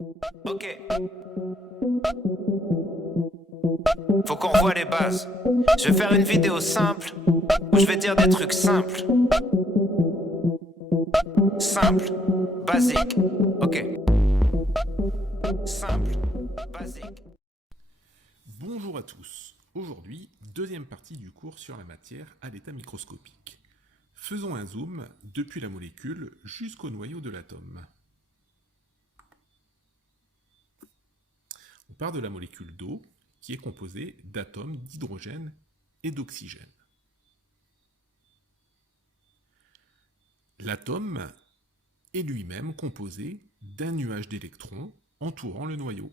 Ok. Faut qu'on revoie les bases. Je vais faire une vidéo simple où je vais dire des trucs simples. Simple, basique. Ok. Simple, basique. Bonjour à tous. Aujourd'hui, deuxième partie du cours sur la matière à l'état microscopique. Faisons un zoom depuis la molécule jusqu'au noyau de l'atome. On part de la molécule d'eau qui est composée d'atomes d'hydrogène et d'oxygène. L'atome est lui-même composé d'un nuage d'électrons entourant le noyau.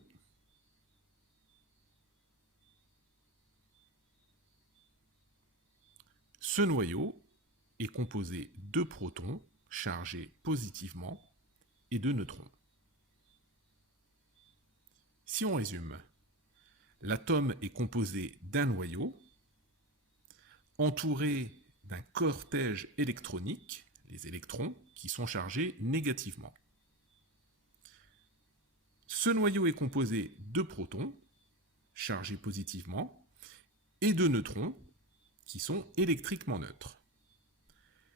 Ce noyau est composé de protons chargés positivement et de neutrons. Si on résume, l'atome est composé d'un noyau entouré d'un cortège électronique, les électrons, qui sont chargés négativement. Ce noyau est composé de protons chargés positivement et de neutrons qui sont électriquement neutres.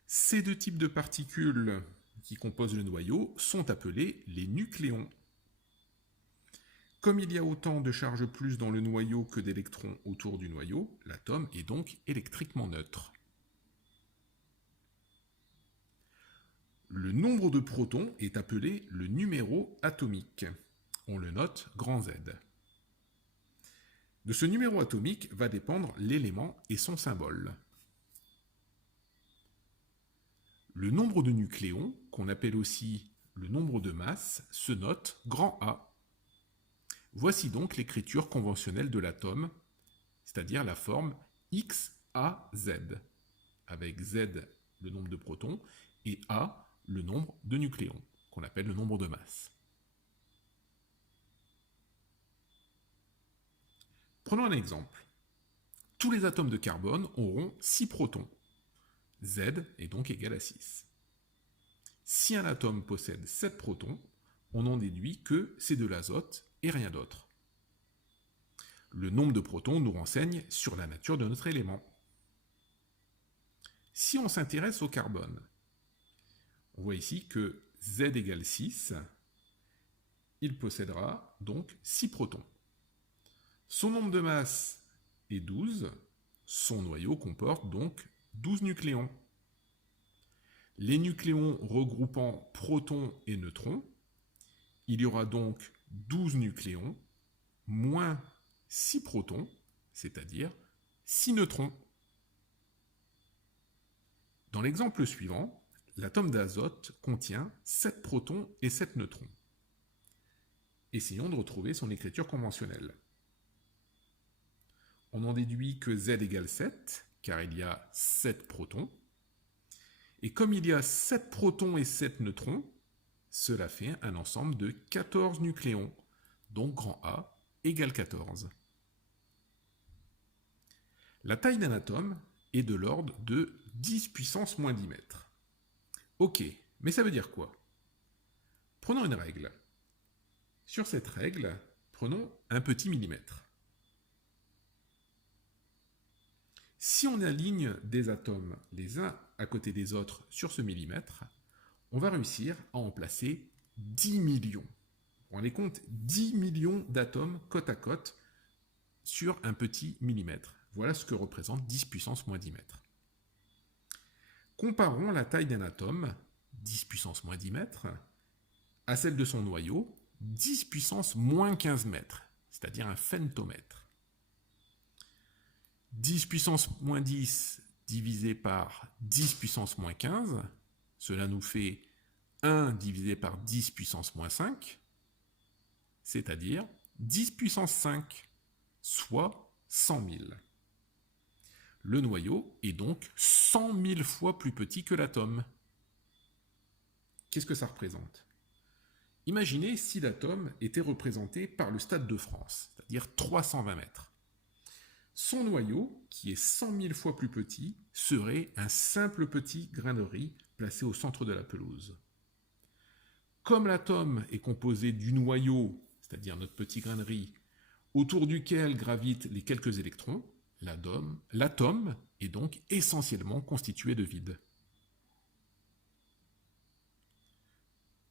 Ces deux types de particules qui composent le noyau sont appelés les nucléons. Comme il y a autant de charges plus dans le noyau que d'électrons autour du noyau, l'atome est donc électriquement neutre. Le nombre de protons est appelé le numéro atomique. On le note grand Z. De ce numéro atomique va dépendre l'élément et son symbole. Le nombre de nucléons, qu'on appelle aussi le nombre de masse, se note grand A. Voici donc l'écriture conventionnelle de l'atome, c'est-à-dire la forme XAZ, avec Z le nombre de protons et A le nombre de nucléons, qu'on appelle le nombre de masse. Prenons un exemple. Tous les atomes de carbone auront 6 protons. Z est donc égal à 6. Si un atome possède 7 protons, on en déduit que c'est de l'azote et rien d'autre. Le nombre de protons nous renseigne sur la nature de notre élément. Si on s'intéresse au carbone, on voit ici que Z égale 6, il possédera donc 6 protons. Son nombre de masse est 12, son noyau comporte donc 12 nucléons. Les nucléons regroupant protons et neutrons, il y aura donc 12 nucléons moins 6 protons, c'est-à-dire 6 neutrons. Dans l'exemple suivant, l'atome d'azote contient 7 protons et 7 neutrons. Essayons de retrouver son écriture conventionnelle. On en déduit que Z égale 7, car il y a 7 protons. Et comme il y a 7 protons et 7 neutrons, cela fait un ensemble de 14 nucléons, donc grand A égale 14. La taille d'un atome est de l'ordre de 10 puissance moins 10 mètres. Ok, mais ça veut dire quoi? Prenons une règle. Sur cette règle, prenons un petit millimètre. Si on aligne des atomes les uns à côté des autres sur ce millimètre, on va réussir à en placer 10 millions. On les compte 10 millions d'atomes côte à côte sur un petit millimètre. Voilà ce que représente 10 puissance moins 10 mètres. Comparons la taille d'un atome, 10 puissance moins 10 mètres, à celle de son noyau, 10 puissance moins 15 mètres, c'est-à-dire un femtomètre. 10 puissance moins 10 divisé par 10 puissance moins 15, cela nous fait 1 divisé par 10 puissance moins 5, c'est-à-dire 10 puissance 5, soit 100 000. Le noyau est donc 100 000 fois plus petit que l'atome. Qu'est-ce que ça représente? Imaginez si l'atome était représenté par le stade de France, c'est-à-dire 320 mètres. Son noyau, qui est 100 000 fois plus petit, serait un simple petit grain de riz placé au centre de la pelouse. comme l'atome est composé du noyau, c'est-à-dire notre petit grain de riz, autour duquel gravitent les quelques électrons, l'atome est donc essentiellement constitué de vide.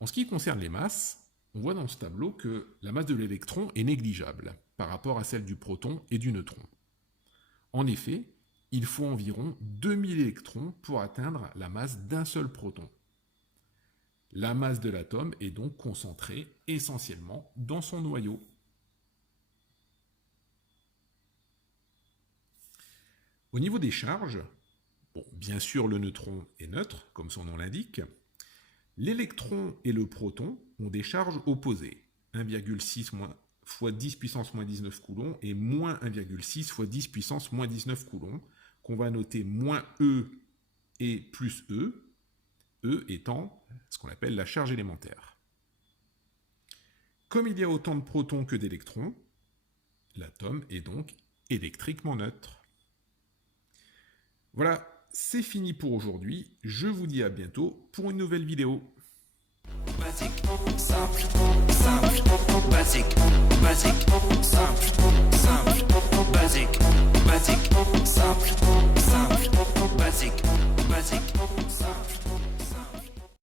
En ce qui concerne les masses, on voit dans ce tableau que la masse de l'électron est négligeable par rapport à celle du proton et du neutron. En effet, il faut environ 2000 électrons pour atteindre la masse d'un seul proton. La masse de l'atome est donc concentrée essentiellement dans son noyau. Au niveau des charges, bien sûr le neutron est neutre, comme son nom l'indique. L'électron et le proton ont des charges opposées, 1,6 fois 10 puissance moins 19 coulombs et moins 1,6 fois 10 puissance moins 19 coulombs, qu'on va noter moins E et plus E, E étant ce qu'on appelle la charge élémentaire. Comme il y a autant de protons que d'électrons, l'atome est donc électriquement neutre. Voilà, c'est fini pour aujourd'hui. Je vous dis à bientôt pour une nouvelle vidéo. Basique, simple, simple, basique, basique, simple, simple.